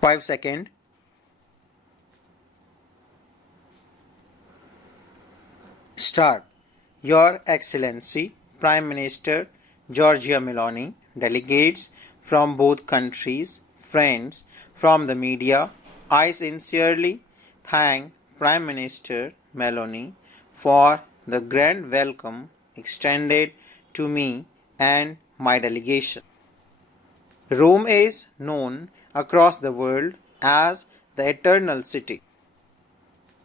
5 seconds. Start. Your Excellency, Prime Minister Giorgia Meloni, delegates from both countries, friends from the media, I sincerely thank Prime Minister Meloni for the grand welcome extended to me and my delegation. Rome is known across the world as the Eternal City.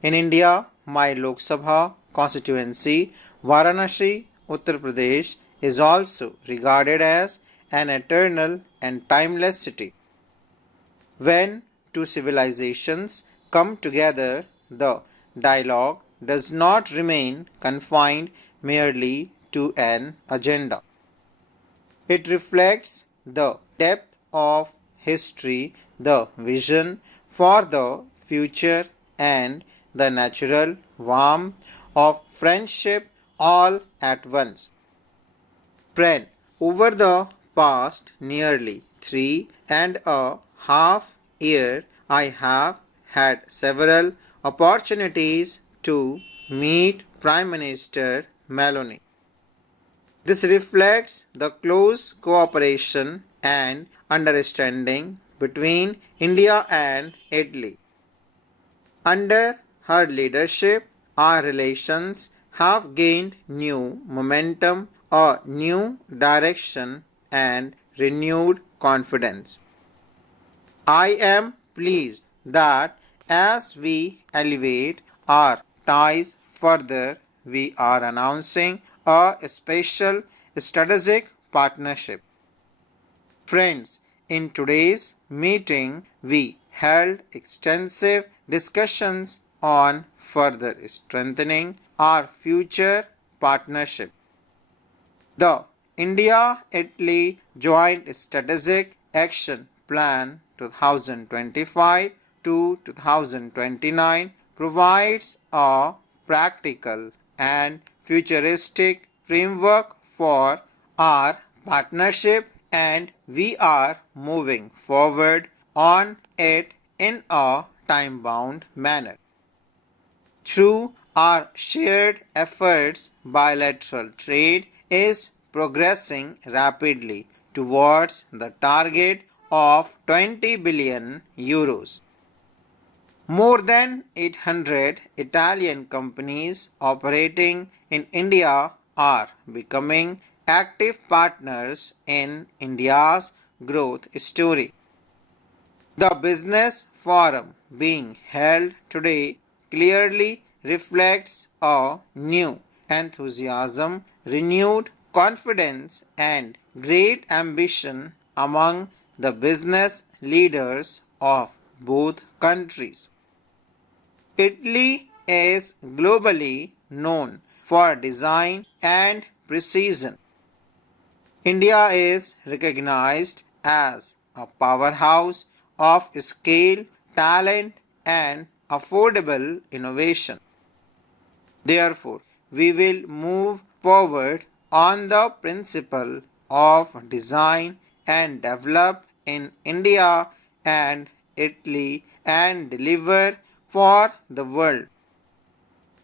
In India, my Lok Sabha constituency, Varanasi, Uttar Pradesh, is also regarded as an eternal and timeless city. When two civilizations come together, the dialogue does not remain confined merely to an agenda. It reflects the depth of history, the vision for the future, and the natural warmth of friendship all at once. Friend, over the past nearly 3.5 years, I have had several opportunities to meet Prime Minister Meloni. This reflects the close cooperation and understanding between India and Italy. Under her leadership, our relations have gained new momentum, a new direction, and renewed confidence. I am pleased that as we elevate our ties further, we are announcing a special strategic partnership. Friends, in today's meeting, we held extensive discussions on further strengthening our future partnership. The India-Italy Joint Strategic Action Plan 2025 to 2029 provides a practical and futuristic framework for our partnership, and we are moving forward on it in a time-bound manner. Through our shared efforts, bilateral trade is progressing rapidly towards the target of 20 billion euros. More than 800 Italian companies operating in India are becoming active partners in India's growth story. The business forum being held today clearly reflects a new enthusiasm, renewed confidence, and great ambition among the business leaders of both countries. Italy is globally known for design and precision. India is recognized as a powerhouse of scale, talent, and affordable innovation. Therefore, we will move forward on the principle of design and develop in India and Italy and deliver for the world.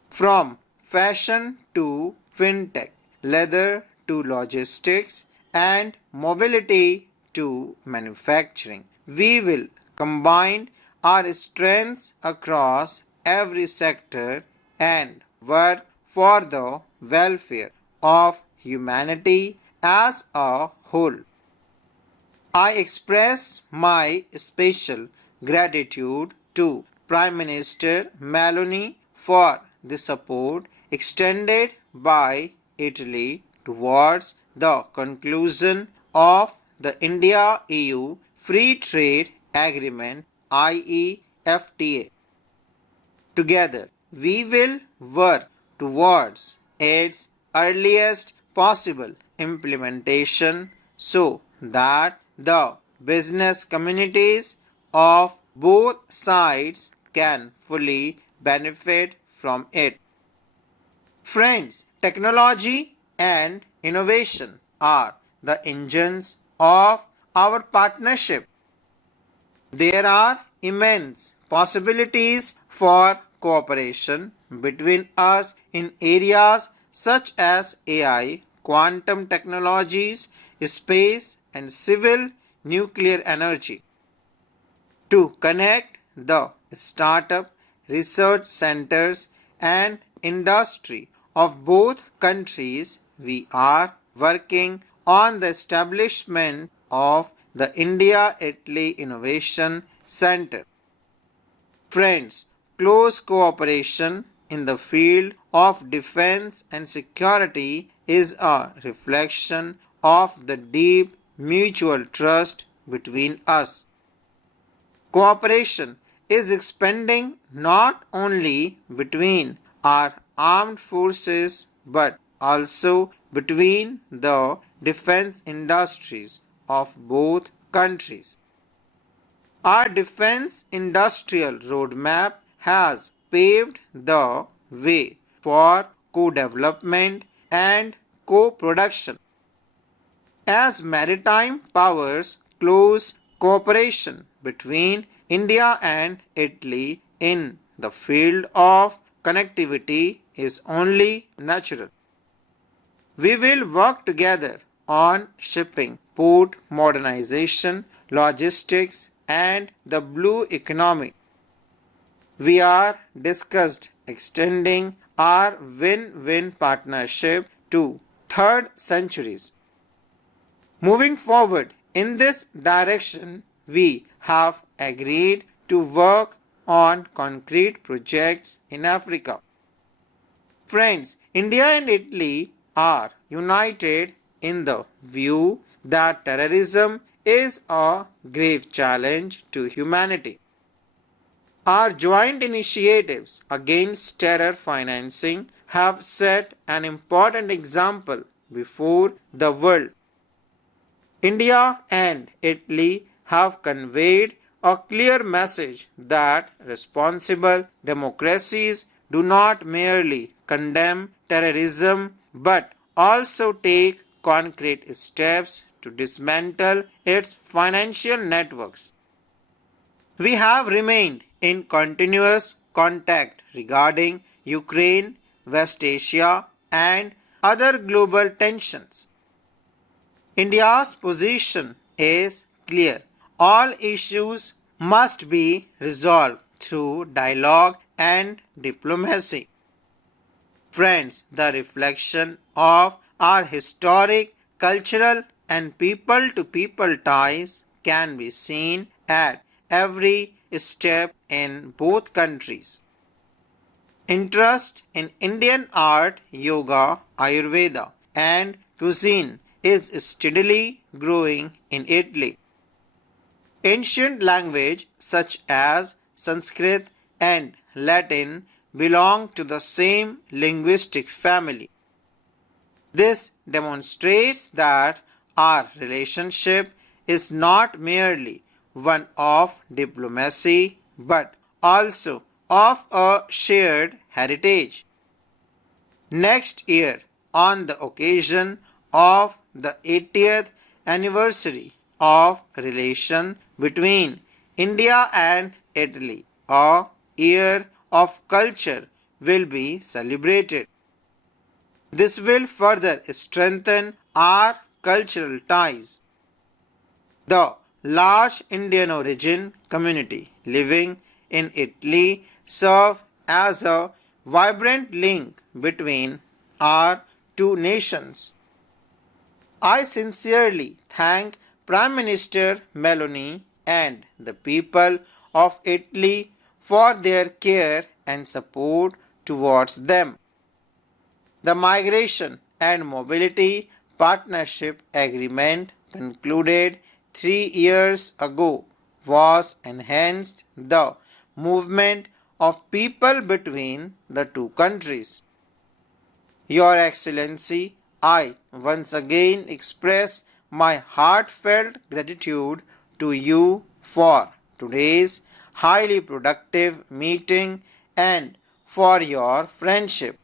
From fashion to fintech, leather to logistics, and mobility to manufacturing, we will combine our strengths across every sector and work for the welfare of humanity as a whole. I express my special gratitude to Prime Minister Meloni for the support extended by Italy towards the conclusion of the India-EU Free Trade Agreement IEFTA. Together, we will work towards its earliest possible implementation so that the business communities of both sides can fully benefit from it. Friends, technology and innovation are the engines of our partnership. There are immense possibilities for cooperation between us in areas such as AI, quantum technologies, space, and civil nuclear energy. To connect the startup, research centers, and industry of both countries, we are working on the establishment of the India-Italy Innovation Center. Friends, close cooperation in the field of defense and security is a reflection of the deep mutual trust between us. Cooperation is expanding not only between our armed forces but also between the defense industries of both countries. Our defense industrial roadmap has paved the way for co-development and co-production. As maritime powers, close cooperation between India and Italy in the field of connectivity is only natural. We will work together on shipping, port modernization, logistics, and the blue economy. We are discussed extending our win-win partnership to third centuries. Moving forward in this direction, we have agreed to work on concrete projects in Africa. Friends, India and Italy are united in the view that terrorism is a grave challenge to humanity. Our joint initiatives against terror financing have set an important example before the world. India and Italy have conveyed a clear message that responsible democracies do not merely condemn terrorism but also take concrete steps to dismantle its financial networks. We have remained in continuous contact regarding Ukraine, West Asia, and other global tensions. India's position is clear. All issues must be resolved through dialogue and diplomacy. Friends, the reflection of our historic, cultural, and people-to-people ties can be seen at every step in both countries. Interest in Indian art, yoga, Ayurveda, and cuisine is steadily growing in Italy. Ancient languages such as Sanskrit and Latin belong to the same linguistic family. This demonstrates that our relationship is not merely one of diplomacy but also of a shared heritage. Next year, on the occasion of the 80th anniversary of relation between India and Italy, a year of culture will be celebrated. This will further strengthen our cultural ties. The large Indian origin community living in Italy serve as a vibrant link between our two nations. I sincerely thank Prime Minister Meloni and the people of Italy for their care and support towards them. The Migration and Mobility Partnership Agreement concluded 3 years ago was enhanced the movement of people between the two countries. Your Excellency, I once again express my heartfelt gratitude to you for today's highly productive meeting and for your friendship.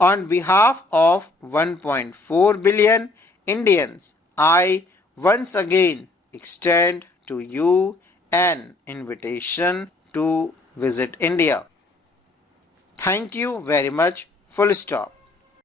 On behalf of 1.4 billion Indians, I once again extend to you an invitation to visit India. Thank you very much. Full stop.